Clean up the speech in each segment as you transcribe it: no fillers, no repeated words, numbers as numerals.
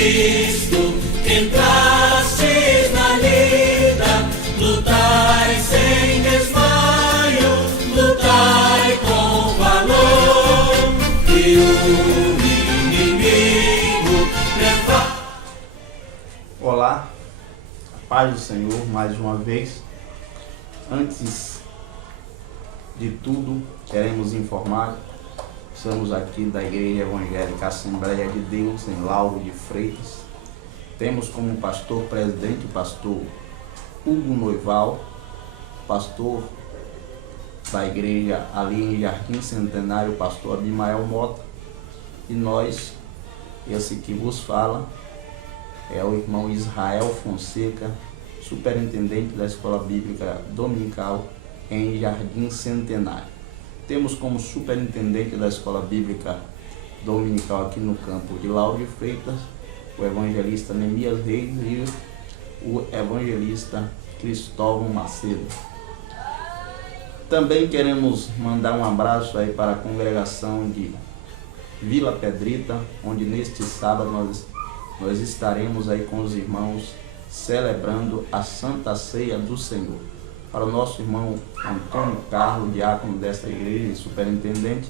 Cristo, entrastes na lida, lutai sem desmaio, lutai com valor, e o inimigo prepara. Olá, a paz do Senhor mais uma vez. Antes de tudo, queremos informar, estamos aqui da Igreja Evangélica Assembleia de Deus, em Lauro de Freitas. Temos como pastor presidente o pastor Hugo Noival, pastor da igreja ali em Jardim Centenário, o pastor Abimael Mota, e nós, esse que vos fala, é o irmão Israel Fonseca, superintendente da Escola Bíblica Dominical em Jardim Centenário. Temos como superintendente da Escola Bíblica Dominical aqui no campo de Lauro de Freitas o evangelista Neemias Reis e o evangelista Cristóvão Macedo. Também queremos mandar um abraço aí para a congregação de Vila Pedrita, onde neste sábado nós estaremos aí com os irmãos celebrando a Santa Ceia do Senhor. Para o nosso irmão Antônio Carlos, diácono desta igreja e superintendente,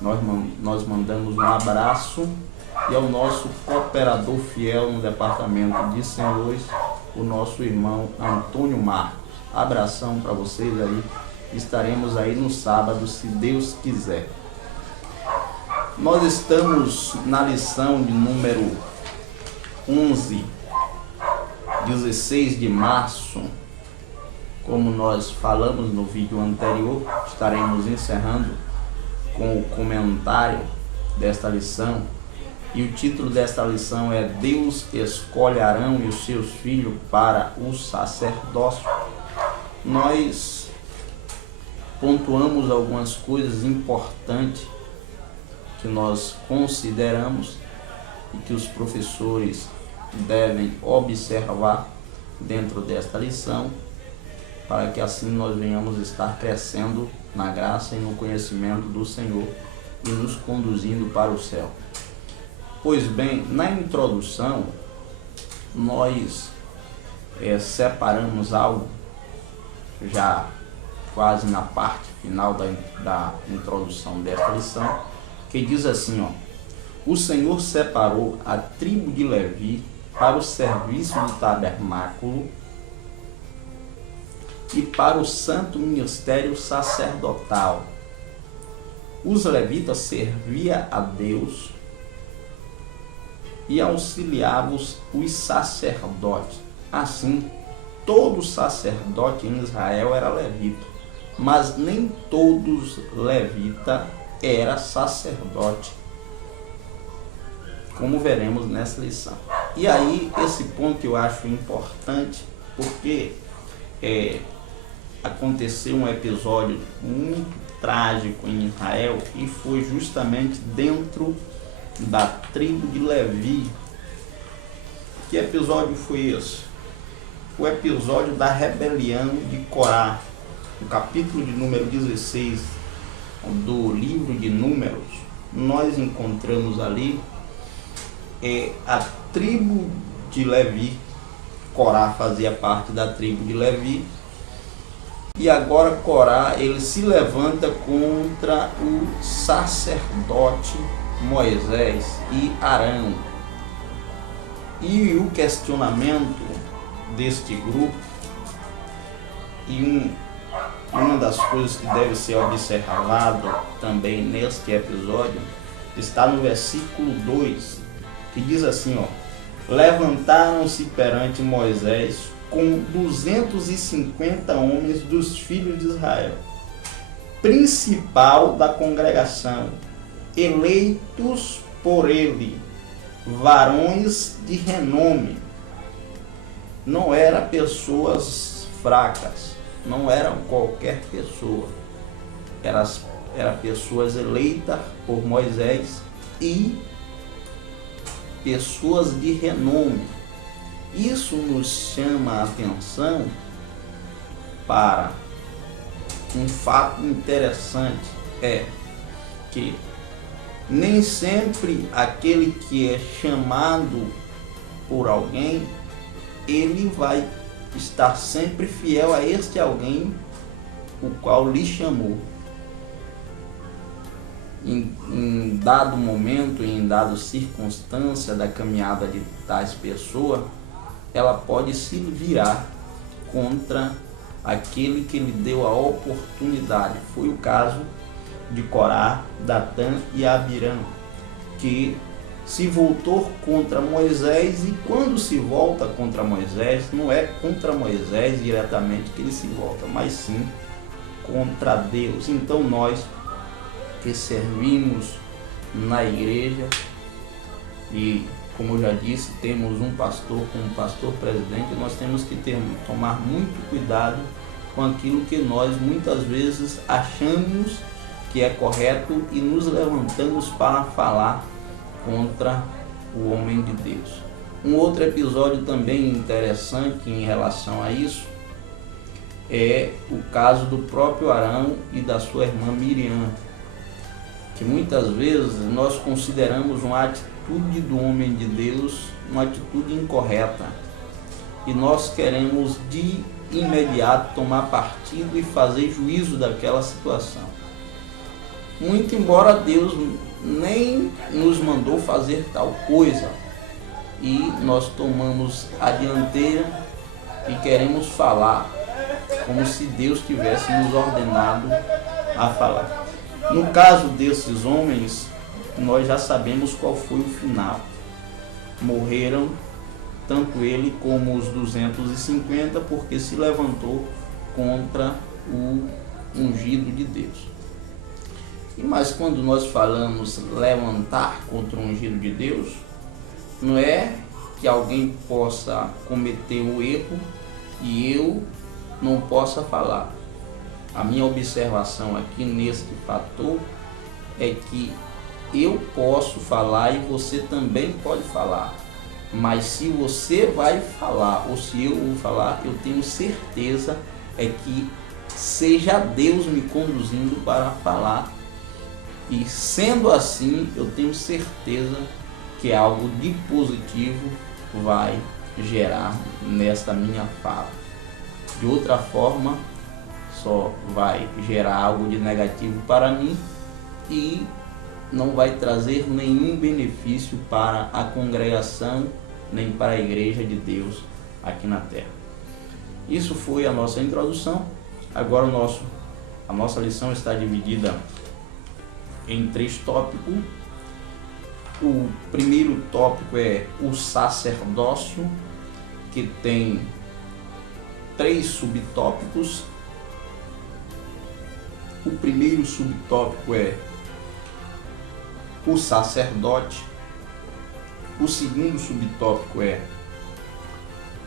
nós mandamos um abraço, e ao nosso cooperador fiel no departamento de senhores, o nosso irmão Antônio Marcos. Abração para vocês aí, estaremos aí no sábado, se Deus quiser. Nós estamos na lição de número 11, 16 de março. Como nós falamos no vídeo anterior, estaremos encerrando com o comentário desta lição. E o título desta lição é Deus escolhe Arão e os seus filhos para o sacerdócio. Nós pontuamos algumas coisas importantes que nós consideramos e que os professores devem observar dentro desta lição, para que assim nós venhamos estar crescendo na graça e no conhecimento do Senhor e nos conduzindo para o céu. Pois bem, na introdução nós separamos algo já quase na parte final da introdução desta lição, que diz assim, ó: o Senhor separou a tribo de Levi para o serviço do tabernáculo e para o santo ministério sacerdotal. Os levitas serviam a Deus e auxiliavam os sacerdotes. Assim, todo sacerdote em Israel era levita, mas nem todos levita era sacerdote, como veremos nessa lição. E aí, esse ponto eu acho importante, porque aconteceu um episódio muito trágico em Israel, e foi justamente dentro da tribo de Levi. Que episódio foi esse? O episódio da rebelião de Corá. No capítulo de número 16 do livro de Números, nós encontramos ali a tribo de Levi. Corá fazia parte da tribo de Levi, e agora Corá ele se levanta contra o sacerdote Moisés e Arão. E o questionamento deste grupo, e uma das coisas que deve ser observado também neste episódio, está no versículo 2, que diz assim, ó: levantaram-se perante Moisés com 250 homens dos filhos de Israel, principal da congregação, eleitos por ele, varões de renome. Não eram pessoas fracas, não eram qualquer pessoa, eram pessoas eleitas por Moisés e pessoas de renome. Isso nos chama a atenção para um fato interessante, que nem sempre aquele que é chamado por alguém, ele vai estar sempre fiel a este alguém o qual lhe chamou. Em dado momento, em dada circunstância da caminhada de tais pessoas, ela pode se virar contra aquele que lhe deu a oportunidade. Foi o caso de Corá, Datã e Abirão, que se voltou contra Moisés, e quando se volta contra Moisés, não é contra Moisés diretamente que ele se volta, mas sim contra Deus. Então nós que servimos na igreja, e como eu já disse, temos um pastor como pastor presidente, nós temos que tomar muito cuidado com aquilo que nós muitas vezes achamos que é correto e nos levantamos para falar contra o homem de Deus. Um outro episódio também interessante em relação a isso é o caso do próprio Arão e da sua irmã Miriam, que muitas vezes nós consideramos uma atitude do homem de Deus uma atitude incorreta, e nós queremos de imediato tomar partido e fazer juízo daquela situação, muito embora Deus nem nos mandou fazer tal coisa, e nós tomamos a dianteira e queremos falar como se Deus tivesse nos ordenado a falar. No caso desses homens, nós já sabemos qual foi o final. Morreram tanto ele como os 250, porque se levantou contra o ungido de Deus. Mas quando nós falamos levantar contra o ungido de Deus, não é que alguém possa cometer o erro e eu não possa falar. A minha observação aqui neste fator é que eu posso falar e você também pode falar, mas se você vai falar ou se eu vou falar, eu tenho certeza é que seja Deus me conduzindo para falar, e sendo assim eu tenho certeza que algo de positivo vai gerar nesta minha fala. De outra forma, só vai gerar algo de negativo para mim e não vai trazer nenhum benefício para a congregação nem para a igreja de Deus aqui na terra. Isso foi a nossa introdução. Agora a nossa lição está dividida em 3 tópicos. O primeiro tópico é o sacerdócio, que tem 3 subtópicos. O primeiro subtópico é o sacerdote. O segundo subtópico é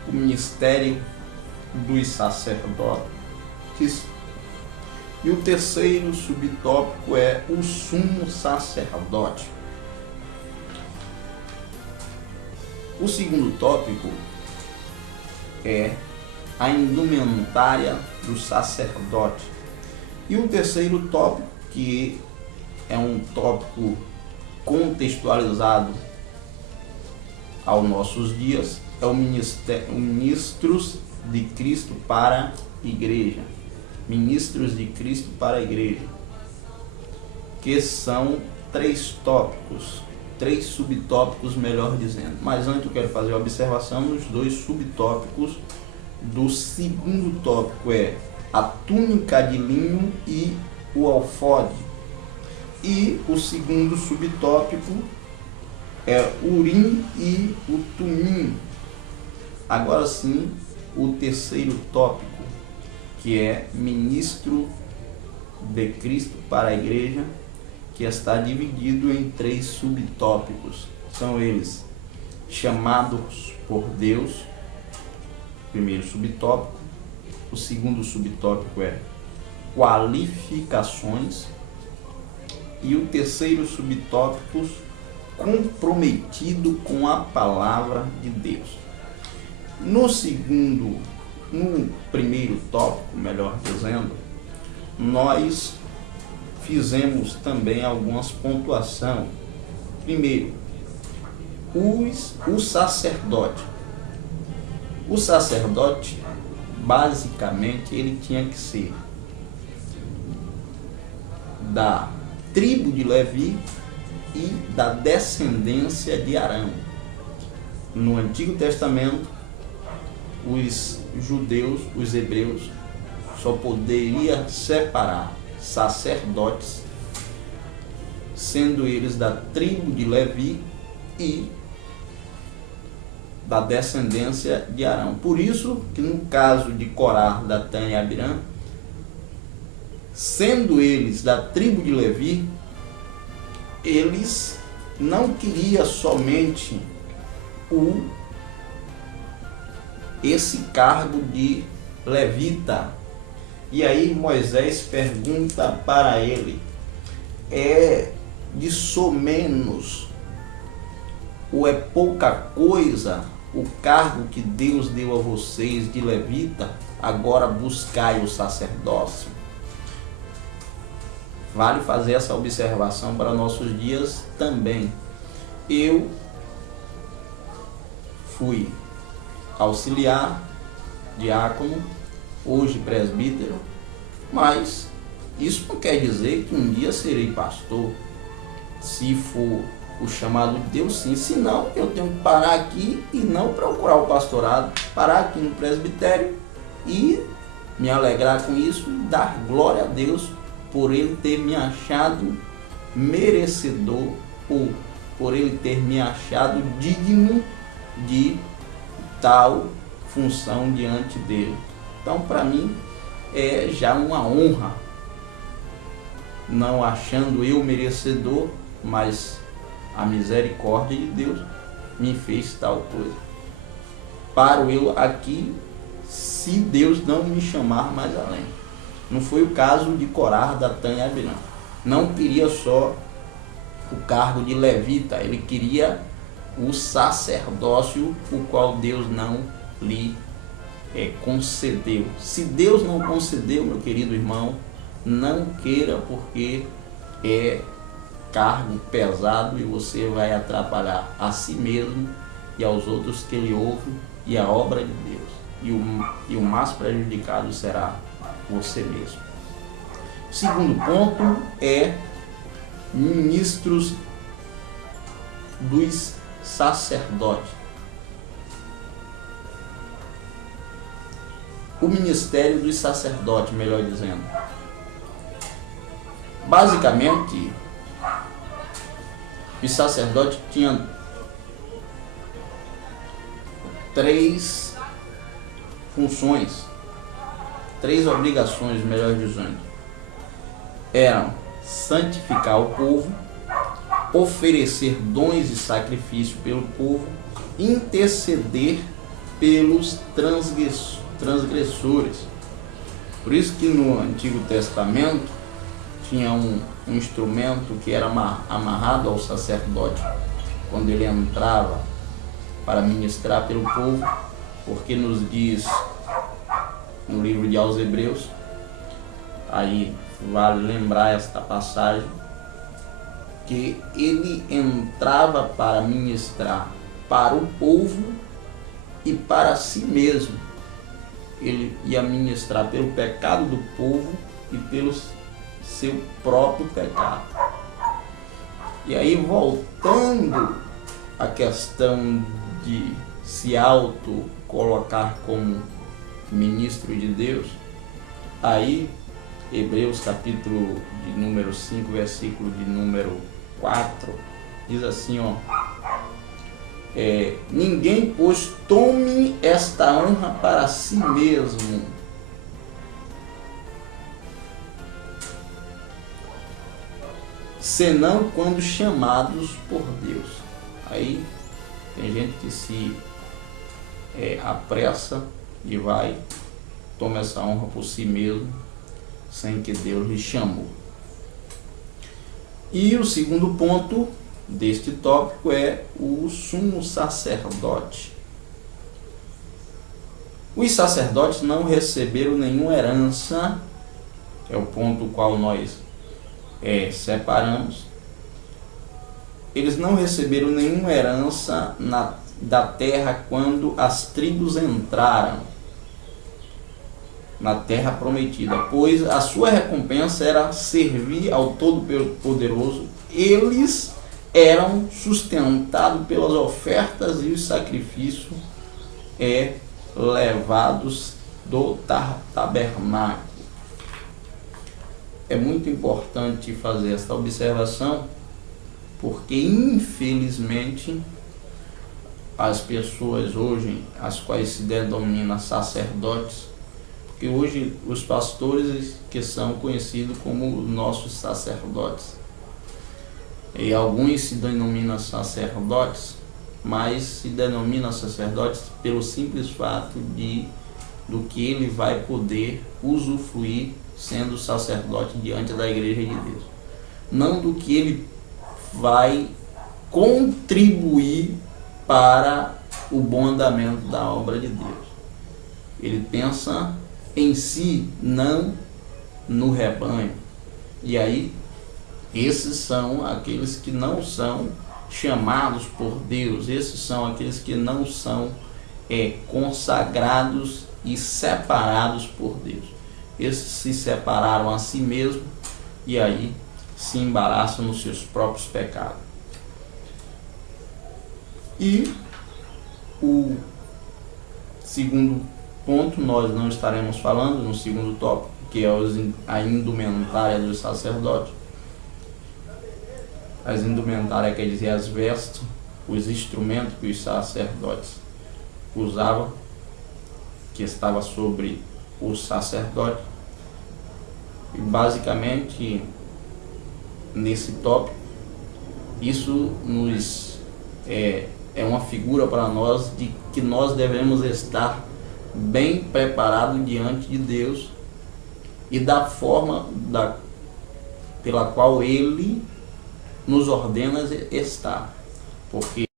o ministério dos sacerdotes. E o terceiro subtópico é o sumo sacerdote. O segundo tópico é a indumentária do sacerdote. E o terceiro tópico, que é um tópico contextualizado aos nossos dias, é o ministros de Cristo para a igreja. Ministros de Cristo para a igreja, que são 3 tópicos, 3 subtópicos, melhor dizendo. Mas antes eu quero fazer uma observação nos 2 subtópicos do segundo tópico, é a túnica de linho e o alfode. E o segundo subtópico é o Urim e o Tumim. Agora sim, o terceiro tópico, que é ministro de Cristo para a igreja, que está dividido em 3 subtópicos. São eles: chamados por Deus, primeiro subtópico. O segundo subtópico é qualificações. E o terceiro subtópico, comprometido com a palavra de Deus. No primeiro tópico, melhor dizendo, nós fizemos também algumas pontuações. Primeiro, o sacerdote. O sacerdote, basicamente, ele tinha que ser da tribo de Levi e da descendência de Arão. No Antigo Testamento, os judeus, os hebreus, só poderiam separar sacerdotes, sendo eles da tribo de Levi e da descendência de Arão. Por isso que no caso de Corá, Datã e Abirã, sendo eles da tribo de Levi, eles não queriam somente esse cargo de levita. E aí Moisés pergunta para ele: é de somenos ou é pouca coisa o cargo que Deus deu a vocês de levita? Agora buscai o sacerdócio. Vale fazer essa observação para nossos dias também. Eu fui auxiliar, diácono, hoje presbítero, mas isso não quer dizer que um dia serei pastor. Se for o chamado de Deus, sim. Se não, eu tenho que parar aqui e não procurar o pastorado, parar aqui no presbitério e me alegrar com isso e dar glória a Deus por Ele ter me achado merecedor, ou por Ele ter me achado digno de tal função diante dele. Então, para mim, é já uma honra, não achando eu merecedor, mas a misericórdia de Deus me fez tal coisa. Paro eu aqui, se Deus não me chamar mais além. Não foi o caso de Corá, Datã e Abirã. Não queria só o cargo de levita, ele queria o sacerdócio, o qual Deus não lhe concedeu. Se Deus não concedeu, meu querido irmão, não queira, porque é cargo pesado e você vai atrapalhar a si mesmo e aos outros que lhe ouvem e a obra de Deus. E o mais prejudicado será você mesmo. O segundo ponto é ministros dos sacerdotes. O ministério dos sacerdotes, melhor dizendo. Basicamente, os sacerdotes tinham 3 funções, 3 obrigações, melhor dizendo. Eram santificar o povo, oferecer dons e sacrifícios pelo povo, interceder pelos transgressores. Por isso que no Antigo Testamento tinha um instrumento que era amarrado ao sacerdote quando ele entrava para ministrar pelo povo, porque nos diz no livro de aos Hebreus, aí vale lembrar esta passagem, que ele entrava para ministrar para o povo e para si mesmo. Ele ia ministrar pelo pecado do povo e pelo seu próprio pecado. E aí, voltando à questão de se auto-colocar como ministro de Deus, aí Hebreus capítulo de número 5, versículo de número 4, diz assim, ninguém, pois, tome esta honra para si mesmo, senão quando chamados por Deus. Aí tem gente que se apressa e vai, toma essa honra por si mesmo, sem que Deus lhe chamou. E o segundo ponto deste tópico é o sumo sacerdote. Os sacerdotes não receberam nenhuma herança, é o ponto qual nós separamos. eles não receberam nenhuma herança da terra quando as tribos entraram na terra prometida, pois a sua recompensa era servir ao Todo-Poderoso. Eles eram sustentados pelas ofertas e os sacrifícios levados do tabernáculo. É muito importante fazer esta observação, porque infelizmente as pessoas hoje, as quais se denominam sacerdotes, porque hoje os pastores que são conhecidos como nossos sacerdotes, e alguns se denominam sacerdotes, mas se denominam sacerdotes pelo simples fato do que ele vai poder usufruir sendo sacerdote diante da igreja de Deus, não do que ele vai contribuir para o bom andamento da obra de Deus. Ele pensa em si, não no rebanho. E aí, esses são aqueles que não são chamados por Deus, esses são aqueles que não são consagrados e separados por Deus. Esses se separaram a si mesmos e aí se embaraçam nos seus próprios pecados. E o segundo ponto, nós não estaremos falando no segundo tópico, que é a indumentária dos sacerdotes. As indumentárias quer dizer as vestes, os instrumentos que os sacerdotes usavam, que estava sobre o sacerdote. E basicamente, nesse tópico, isso nos é uma figura para nós de que nós devemos estar bem preparados diante de Deus e da forma pela qual Ele nos ordena estar, porque